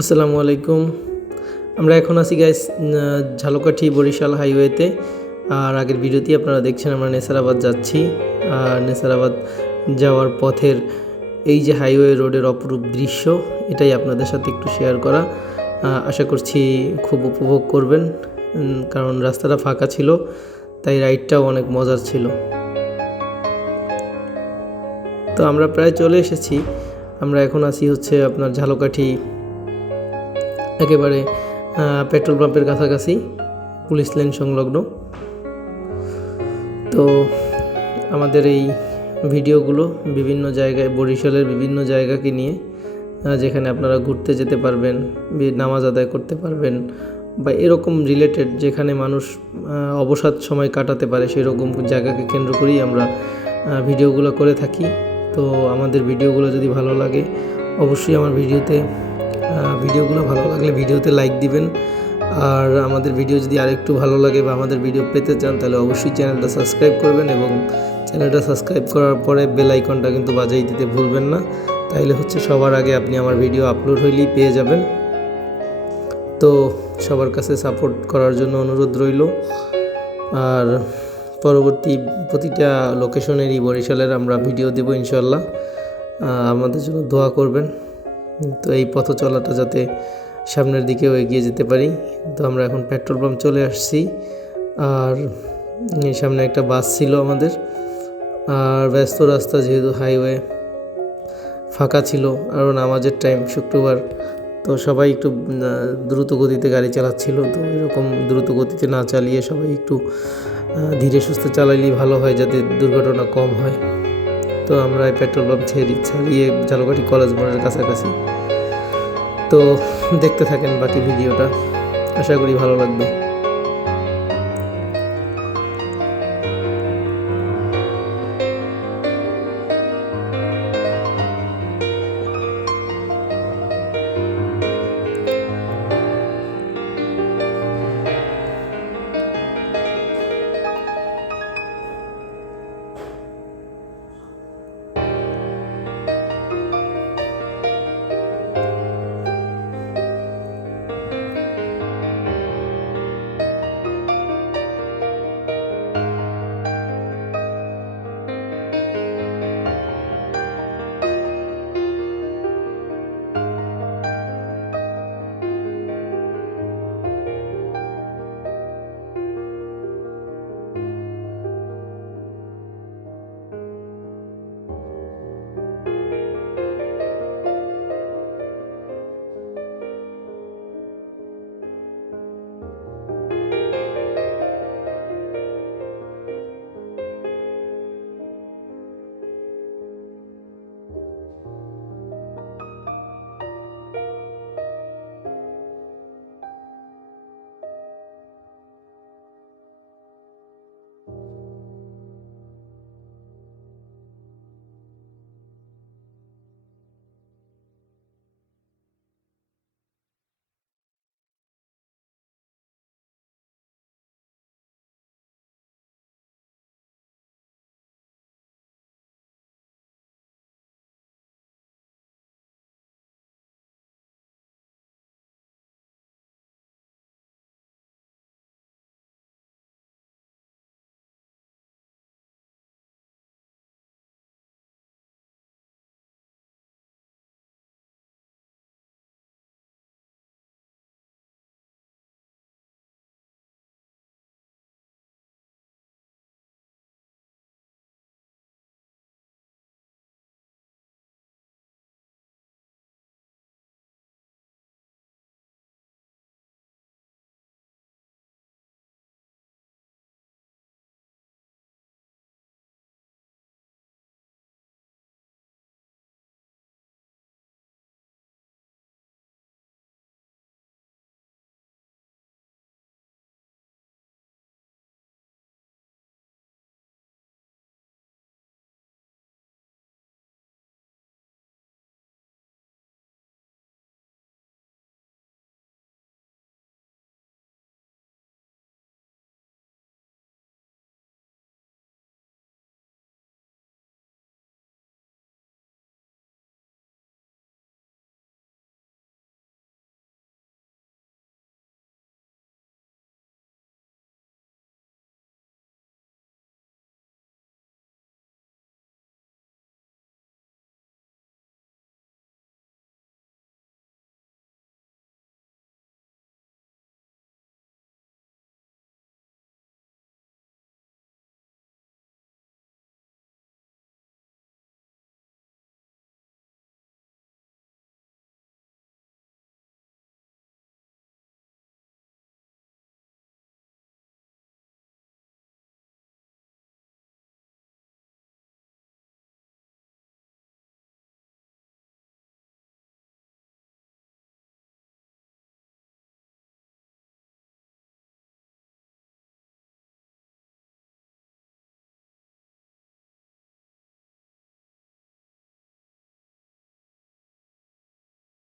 আসসালামু আলাইকুম। আমরা এখন আছি গাইস ঝালকাঠি বরিশাল হাইওয়েতে। আর আগের ভিডিওতে আপনারা দেখছেন আমরা নেসারাবাদ যাচ্ছি। আর নেসারাবাদ যাওয়ার পথের এই যে হাইওয়ে রোডের অপরূপ দৃশ্য, এটাই আপনাদের সাথে একটু শেয়ার করা। আশা করছি খুব উপভোগ করবেন, কারণ রাস্তাটা ফাঁকা ছিল, তাই রাইডটাও অনেক মজার ছিল। তো আমরা প্রায় চলে এসেছি। আমরা এখন আছি হচ্ছে আপনার ঝালকাঠি একেবারে পেট্রোল পাম্পের কাছাকাছি, পুলিশ লাইন সংলগ্ন। তো আমাদের এই ভিডিওগুলো বিভিন্ন জায়গায়, বরিশালের বিভিন্ন জায়গাকে নিয়ে, যেখানে আপনারা ঘুরতে যেতে পারবেন, নামাজ আদায় করতে পারবেন, বা এরকম রিলেটেড যেখানে মানুষ অবসাদ সময় কাটাতে পারে, সেরকম জায়গাকে কেন্দ্র করেই আমরা ভিডিওগুলো করে থাকি। তো আমাদের ভিডিওগুলো যদি ভালো লাগে, অবশ্যই আমার ভিডিওগুলো ভালো লাগলে ভিডিওতে লাইক দিবেন। আর আমাদের ভিডিও যদি আরেকটু ভালো লাগে বা আমাদের ভিডিও পেতে চান, তাহলে অবশ্যই চ্যানেলটা সাবস্ক্রাইব করবেন, এবং চ্যানেলটা সাবস্ক্রাইব করার পরে বেল আইকনটা কিন্তু বাজিয়ে দিতে ভুলবেন না। তাইলে হচ্ছে সবার আগে আপনি আমার ভিডিও আপলোড হইলেই পেয়ে যাবেন। তো সবার কাছে সাপোর্ট করার জন্য অনুরোধ রইল। আর পরবর্তী প্রতিটা লোকেশনেরই বরিশালের আমরা ভিডিও দেব ইনশাল্লাহ। আমাদের জন্য দোয়া করবেন। তো এই পথ চলাটা যাতে সামনের দিকেও এগিয়ে যেতে পারি। তো আমরা এখন পেট্রোল পাম্প চলে আসছি। আর সামনে একটা বাস ছিল আমাদের। আর ব্যস্ত রাস্তা, যেহেতু হাইওয়ে ফাঁকা ছিল, আর নামাজের টাইম শুক্রবার, তো সবাই একটু দ্রুত গতিতে গাড়ি চালাচ্ছিল। তো এরকম দ্রুত গতিতে না চালিয়ে সবাই একটু ধীরে সুস্থে চালাইলেই ভালো হয়, যাতে দুর্ঘটনা কম হয়। তো আমরা এই পেট্রোল পাম্প ছাড়িয়ে ঝালকাঠি কলেজ মোড়ের কাছাকাছি। তো দেখতে থাকেন বাকি ভিডিওটা, আশা করি ভালো লাগবে।